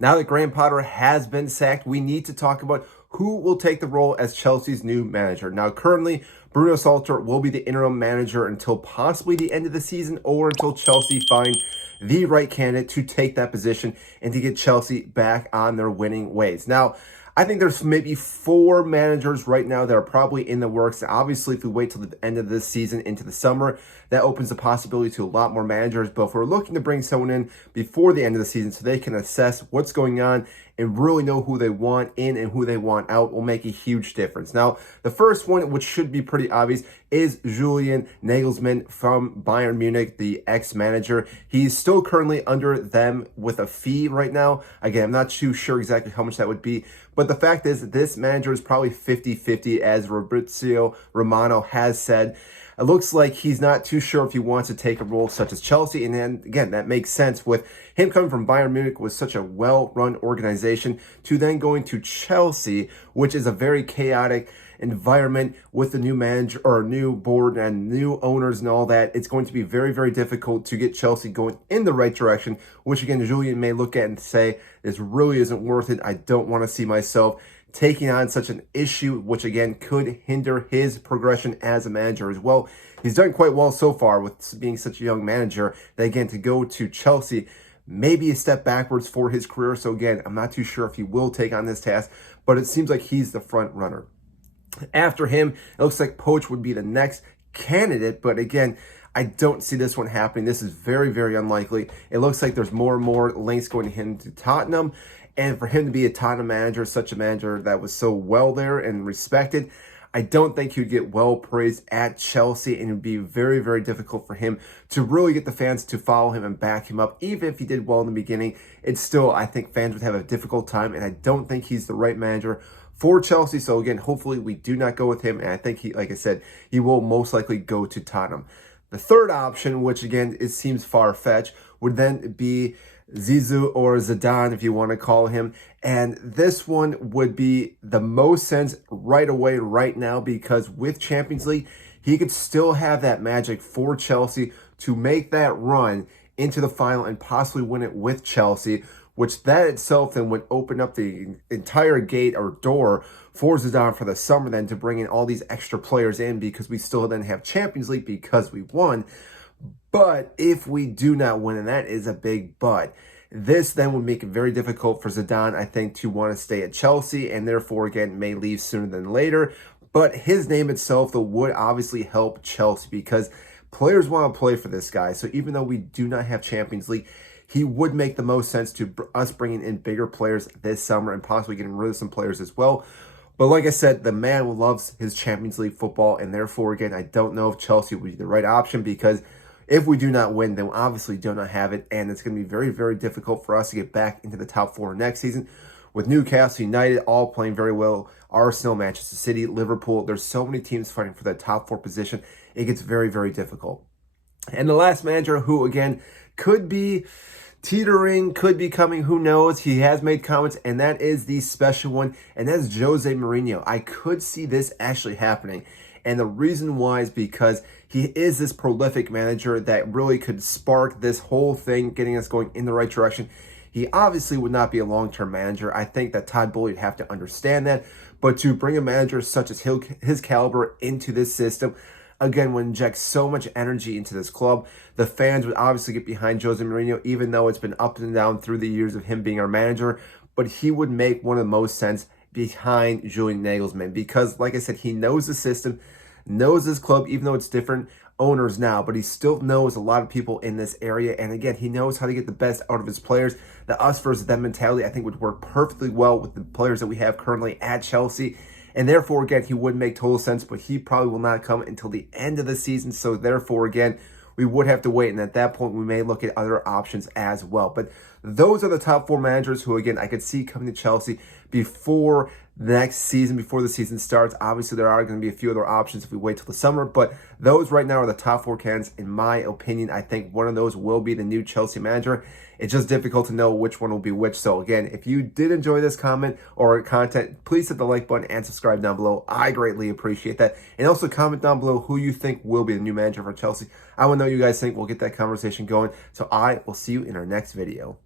Now that Graham Potter has been sacked, we need to talk about who will take the role as Chelsea's new manager. Now, currently, Bruno Salter will be the interim manager until possibly the end of the season or until Chelsea find the right candidate to take that position and to get Chelsea back on their winning ways. Now, I think there's maybe 4 managers right now that are probably in the works. Obviously, if we wait till the end of this season into the summer, that opens the possibility to a lot more managers. But if we're looking to bring someone in before the end of the season so they can assess what's going on and really know who they want in and who they want out, will make a huge difference. Now, the first one, which should be pretty obvious, is Julian Nagelsmann from Bayern Munich, the ex-manager. He's still currently under them with a fee right now. Again, I'm not too sure exactly how much that would be, but the fact is that this manager is probably 50-50, as Fabrizio Romano has said. It looks like he's not too sure if he wants to take a role such as Chelsea. And then, again, that makes sense with him coming from Bayern Munich with such a well-run organization to then going to Chelsea, which is a very chaotic environment with the new manager or new board and new owners and all that. It's going to be very, very difficult to get Chelsea going in the right direction, which, again, Julian may look at and say, this really isn't worth it. I don't want to see myself taking on such an issue, which again could hinder his progression as a manager as well. He's done quite well so far with being such a young manager that, again, to go to Chelsea may be a step backwards for his career. So again, I'm not too sure if he will take on this task, but it seems like he's the front runner. After him, it looks like Poch would be the next candidate, but again, I don't see this one happening. This is very, very unlikely. It looks like there's more and more links going to him to Tottenham. And for him to be a Tottenham manager, such a manager that was so well there and respected, I don't think he would get well praised at Chelsea, and it would be very, very difficult for him to really get the fans to follow him and back him up. Even if he did well in the beginning, it's still, I think fans would have a difficult time, and I don't think he's the right manager for Chelsea. So again, hopefully we do not go with him, and I think he, like I said, he will most likely go to Tottenham. The third option, which again, it seems far-fetched, would then be Zizou or Zidane, if you want to call him. And this one would be the most sense right away, right now, because with Champions League, he could still have that magic for Chelsea to make that run into the final and possibly win it with Chelsea, which that itself then would open up the entire gate or door for Zidane for the summer then to bring in all these extra players in, because we still then have Champions League because we won. But if we do not win, and that is a big but, this then would make it very difficult for Zidane, I think, to want to stay at Chelsea, and therefore, again, may leave sooner than later. But his name itself, though, would obviously help Chelsea because players want to play for this guy. So even though we do not have Champions League, he would make the most sense to us bringing in bigger players this summer and possibly getting rid of some players as well. But like I said, the man loves his Champions League football, and therefore, again, I don't know if Chelsea would be the right option, because if we do not win, then we obviously do not have it, and it's going to be very, very difficult for us to get back into the top 4 next season. With Newcastle United all playing very well, Arsenal, Manchester City, Liverpool, there's so many teams fighting for that top 4 position. It gets very, very difficult. And the last manager who, again, could be teetering, could be coming, who knows? He has made comments, and that is the special one, and that is Jose Mourinho. I could see this actually happening. And the reason why is because he is this prolific manager that really could spark this whole thing, getting us going in the right direction. He obviously would not be a long-term manager. I think that Todd Boehly would have to understand that. But to bring a manager such as his caliber into this system, again, would inject so much energy into this club. The fans would obviously get behind Jose Mourinho, even though it's been up and down through the years of him being our manager. But he would make one of the most sense behind Julian Nagelsmann, because like I said, he knows the system, knows his club, even though it's different owners now, but he still knows a lot of people in this area. And again, he knows how to get the best out of his players. The us versus them mentality, I think, would work perfectly well with the players that we have currently at Chelsea. And therefore, again, he would make total sense, but he probably will not come until the end of the season. So therefore, again, we would have to wait. And at that point, we may look at other options as well. But those are the top 4 managers who, again, I could see coming to Chelsea before next season, before the season starts. Obviously, there are going to be a few other options if we wait till the summer, but those right now are the top 4 candidates. In my opinion, I think one of those will be the new Chelsea manager. It's just difficult to know which one will be which. So again, if you did enjoy this comment or content, please hit the like button and subscribe down below. I greatly appreciate that. And also comment down below who you think will be the new manager for Chelsea. I want to know what you guys think. We'll get that conversation going. So I will see you in our next video.